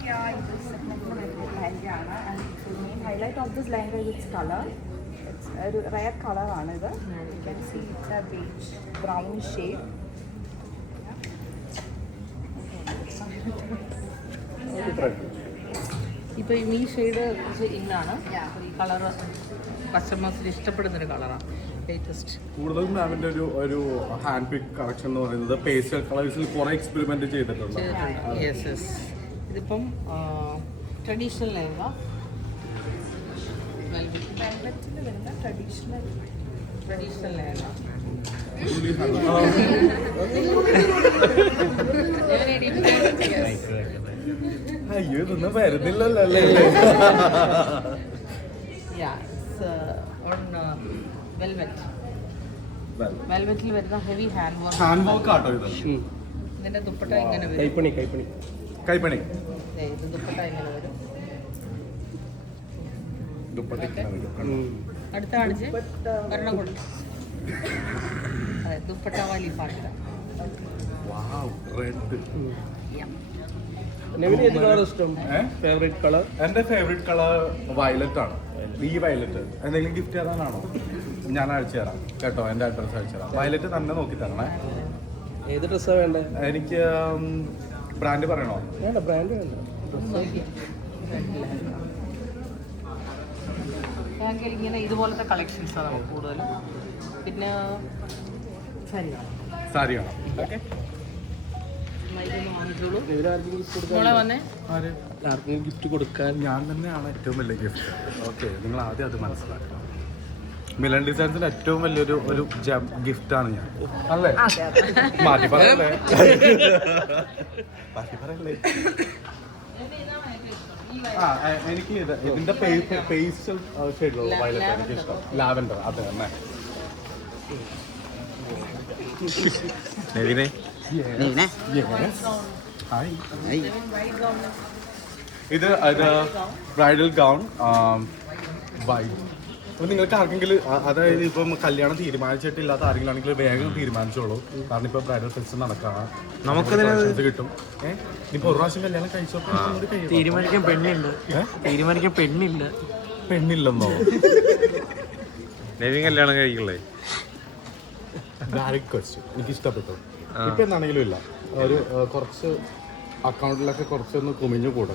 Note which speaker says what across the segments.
Speaker 1: Yeah, it is definitely lehenga, and the main highlight of this lehenga is its color. It's a rare color. You can see it's a beige brown shade.
Speaker 2: ഇപ്പോൾ ഈ shade ഇന്നാണ് ഈ colour കസ്റ്റമേഴ്സിന് ഇഷ്ടപ്പെടുന്നൊരു കളറാണ് latest.
Speaker 3: കൂടുതലും മാമിന്റെ ഒരു ഹാൻഡ് പിക്ക് കളക്ഷൻ എന്ന് പറയുന്നത് പേസ്റ്റൽ കളേഴ്സിൽ കുറെ എക്സ്പെരിമെന്റ് ചെയ്തിട്ടുണ്ട്.
Speaker 2: Yes yes. ഇതിപ്പം ട്രഡീഷണൽ ലെഹങ്ക
Speaker 1: വെൽവെറ്റിൽ വരുന്ന ട്രഡീഷണൽ
Speaker 2: ലെഹങ്ക.
Speaker 3: അയ്യോ ഇതൊന്നും വരുന്നില്ലല്ലോ അല്ലേ?
Speaker 2: വെൽവെറ്റിൽ വരുന്ന ഹെവി
Speaker 3: ഹാൻഡ് വർക്ക് ആട്ടോ ഇത്.
Speaker 2: ഇതിന്റെ ദുപ്പട്ട ഇങ്ങനെ വരും.
Speaker 3: കൈപ്പണി
Speaker 2: ഇത് ദുപ്പട്ട ഇങ്ങനെ വരും. അടുത്ത കാണിച്ച് ഒരെണ്ണം കൊടുത്തു. അതെ ദുപ്പട്ട വാലി പാട്ട.
Speaker 3: എന്റെ ഫേവറേറ്റ് കളർ വയലറ്റ് ആണ്. ഈ വയലറ്റ് എന്തെങ്കിലും ഗിഫ്റ്റ് തരാനാണോ? ഞാൻ അയച്ചു തരാം കേട്ടോ, എന്റെ അഡ്രസ് അയച്ചു തരാം. വയലറ്റ് തന്നെ നോക്കി തരണേ.
Speaker 4: ഏത് ഡ്രസ്സാ വേണ്ടേ?
Speaker 3: എനിക്ക് ബ്രാൻഡ് പറയണോ?
Speaker 4: വേണ്ട, ബ്രാൻഡ് വേണ്ട.
Speaker 2: ഞങ്ങൾക്ക് ഇങ്ങനെ ഇതുപോലത്തെ കളക്ഷൻസാണ് നമുക്ക് കൂടുതലും. പിന്നെ
Speaker 3: സാരി വേണം. ഓക്കെ,
Speaker 2: മോളെ വന്നേ.
Speaker 4: ആർക്കെങ്കിലും ഗിഫ്റ്റ് കൊടുക്കാൻ
Speaker 3: ഞാൻ തന്നെയാണ് ഏറ്റവും വലിയ ഗിഫ്റ്റ്. ഓക്കെ, നിങ്ങൾ ആദ്യം അത് മനസ്സിലാക്കണം. മിലൻ ഡിസൈൻസിന്റെ ഏറ്റവും വലിയൊരു ഗിഫ്റ്റാണ് ഞാൻ. അല്ലേ? മാറ്റി പറയല്ലേ? മാറ്റി പറയല്ലേ? എനിക്ക് ഇതിന്റെ പേസ്റ്റൽ ഷെയ്ഡിലുള്ള വയലറ്റ് എനിക്ക് ഇഷ്ടം. ലാവൻഡർ അത് തന്നെ. ഇത് ബ്രൈഡൽ ഗൗൺ വൈറ്റ്. അപ്പൊ നിങ്ങൾക്ക് ആർക്കെങ്കിലും, അതായത് ഇപ്പം കല്യാണം തീരുമാനിച്ചിട്ടില്ലാത്ത ആരെങ്കിലും ആണെങ്കിൽ വേഗം തീരുമാനിച്ചോളൂ. കാരണം ഇപ്പൊ ബ്രൈഡൽ ഫെസ്റ്റ് നടക്കാം, നമുക്ക് കിട്ടും. ഇപ്പൊ ഒരു പ്രാവശ്യം കല്യാണം കഴിച്ചോക്കെ
Speaker 4: തീരുമാനിക്കാൻ പെണ്ണില്ല.
Speaker 3: പെണ്ണില്ലെന്നോ?
Speaker 5: കല്യാണം കഴിക്കല്ലേ?
Speaker 3: ഡയറക്റ്റ് ക്വസ്റ്റ്യൻ എനിക്ക് ഇഷ്ടപ്പെട്ടു. ഇപ്പൊ എന്താണെങ്കിലും ഇല്ല, ഒരു കുറച്ച് അക്കൗണ്ടിലൊക്കെ കുറച്ചൊന്ന് കുമിഞ്ഞു കൂടെ.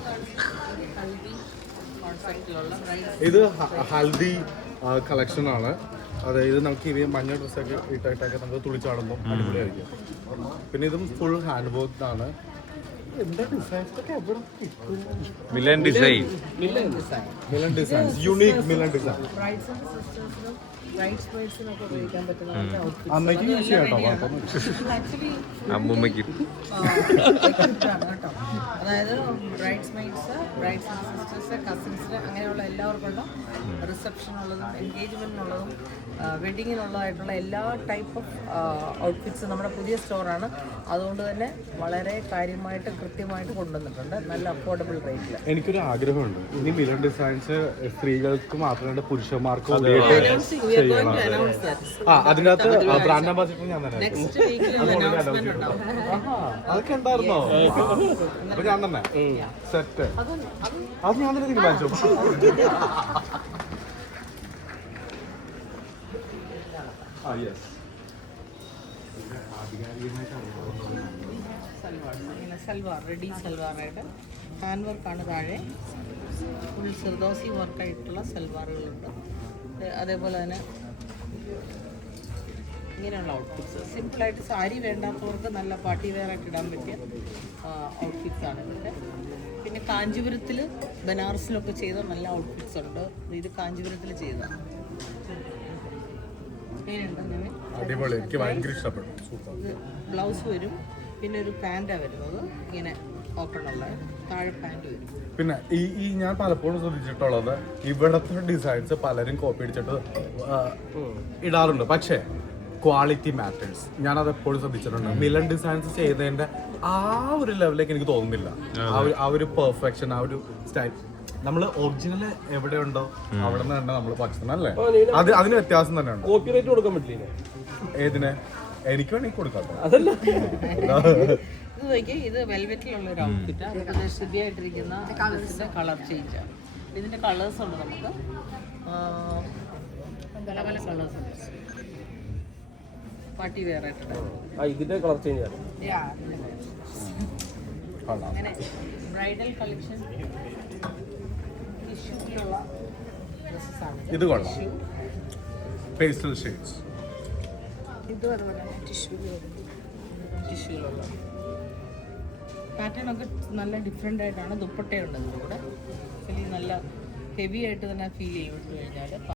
Speaker 3: ഇത് ഹൽദി കളക്ഷൻ ആണ്. അതായത് നമുക്ക് ഇത് മഞ്ഞ ഡ്രസ്സൊക്കെ ഇട്ടിട്ടൊക്കെ നമുക്ക് തുളിച്ചാടുമ്പോൾ അടിപൊളിയായിരിക്കും. പിന്നെ ഇതും ഫുൾ ഹാൻഡ് വർക്ക് ആണ്.
Speaker 5: Milan design,
Speaker 3: unique Milan design. അമ്മയ്ക്ക് യൂസ് ചെയ്യാം കേട്ടോ.
Speaker 5: അമ്മൂമ്മയ്ക്ക്.
Speaker 2: അതായത് bridesmaids, brides and sisters, cousins, അങ്ങനെയുള്ള എല്ലാവർക്കുള്ള റിസപ്ഷനുള്ളതും എൻഗേജ്മെൻറ്റിനുള്ളതും വെഡിങ്ങിനുള്ളതായിട്ടുള്ള എല്ലാ ടൈപ്പ് ഓഫ് ഔട്ട്ഫിറ്റ്സ് നമ്മുടെ പുതിയ സ്റ്റോറാണ്. അതുകൊണ്ട് തന്നെ വളരെ കാര്യമായിട്ട് കൃത്യമായിട്ട് കൊണ്ടുവന്നിട്ടുണ്ട്, നല്ല അഫോർഡബിൾ റേറ്റിൽ.
Speaker 3: എനിക്കൊരു ആഗ്രഹമുണ്ട്, ഇനി മിലൻ ഡിസൈൻസ് സ്ത്രീകൾക്ക് മാത്രമല്ല പുരുഷന്മാർക്ക് അതിനകത്ത് ബ്രാൻഡ് അംബാസിഡർ ഞാൻ തന്നെ. അതൊക്കെ ഉണ്ടായിരുന്നോ? അപ്പൊ ഞാൻ തന്നെ സെറ്റ്. അത് ഞാൻ തന്നെ തീരുമാനിച്ചു.
Speaker 2: സൽവാർ, റെഡി സൽവാറായിട്ട് ഹാൻഡ് വർക്കാണ് താഴെ. ഫുൾ സിർദോസി വർക്കായിട്ടുള്ള സൽവാറുകളുണ്ട്. അതേപോലെ തന്നെ ഇങ്ങനെയുള്ള ഔട്ട്ഫിറ്റ്സ് സിമ്പിളായിട്ട് സാരി വേണ്ടാത്തവർക്ക് നല്ല പാർട്ടി വെയറായിട്ട് ഇടാൻ പറ്റിയ ഔട്ട്ഫിറ്റ്സാണ് ഇതൊക്കെ. പിന്നെ കാഞ്ചീപുരത്തിൽ ബനാറസിലൊക്കെ ചെയ്ത നല്ല ഔട്ട്ഫിറ്റ്സ് ഉണ്ട്. ഇത് കാഞ്ചീപുരത്തിൽ ചെയ്തതാണ്.
Speaker 3: അടിപൊളി, എനിക്ക് ഭയങ്കര ഇഷ്ടപ്പെട്ടു.
Speaker 2: ഇത് ബ്ലൗസ് വരും, പിന്നെ ഒരു പാൻറ്റാണ് വരുന്നത് ഇങ്ങനെ ഓപ്പണുള്ള, താഴെ പാൻറ്റ് വരും.
Speaker 3: പിന്നെ ഈ ഞാൻ പലപ്പോഴും ശ്രദ്ധിച്ചിട്ടുള്ളത്, ഇവിടത്തെ ഡിസൈൻസ് പലരും കോപ്പി അടിച്ചിട്ട് ഇടാറുണ്ട്, പക്ഷേ ക്വാളിറ്റി മാറ്റേഴ്സ്. ഞാനത് എപ്പോഴും ശ്രദ്ധിച്ചിട്ടുണ്ട്. മിലൻ ഡിസൈൻസ് ചെയ്തതിന്റെ ആ ഒരു ലെവലിലേക്ക് എനിക്ക് തോന്നുന്നില്ല. ആ ഒരു പെർഫെക്ഷൻ, ആ ഒരു സ്റ്റൈൽ. നമ്മൾ ഒറിജിനൽ എവിടെയുണ്ടോ അവിടെ നിന്ന് തന്നെ നമ്മൾ പറിച്ചത് അല്ലേ? അതിന് വ്യത്യാസം തന്നെയാണ്.
Speaker 4: കോപ്പിറൈറ്റ് കൊടുക്കാൻ പറ്റില്ല.
Speaker 3: ഏതിനെ? എനിക്ക് വേണമെങ്കിൽ കൊടുക്കാം കേട്ടോ.
Speaker 4: അതല്ല
Speaker 2: ഇത് നോക്കി, ഇത് വെൽവെറ്റിലുള്ള ഒരു ഔട്ട്ഫിറ്റാണ്. അത് സ്ഥിതിയായിട്ടിരിക്കുന്ന ഡ്രസ്സിൻ്റെ കളർ ചേഞ്ചാണ്. ഇതിൻ്റെ കളേഴ്സ് ഉണ്ട് നമുക്ക്, പല പല കളേഴ്സ് ഉണ്ട്. പാർട്ടി വെയർ ആയിട്ടുള്ള
Speaker 4: ഇതിന്റെ കളർ ചേഞ്ച് ആണ്.
Speaker 3: കൊള്ളാം.
Speaker 2: അങ്ങനെ ബ്രൈഡൽ കളക്ഷൻ ടിഷ്യൂലുള്ള ഡ്രസ്സസാണ്.
Speaker 3: ഇത് കൊള്ളാം. Pastel shades.
Speaker 1: ഇതും അതുപോലെ തന്നെ
Speaker 2: ടിഷ്യൂലുള്ള പാറ്റേൺ ഒക്കെ നല്ല ഡിഫറെൻ്റ് ആയിട്ടാണ്. ദുപ്പട്ടയുണ്ട് ഇതിൻ്റെ കൂടെ. ആക്ച്വലി നല്ല ഹെവി ആയിട്ട് തന്നെ ഫീൽ ചെയ്യും ഇട്ട് കഴിഞ്ഞാൽ.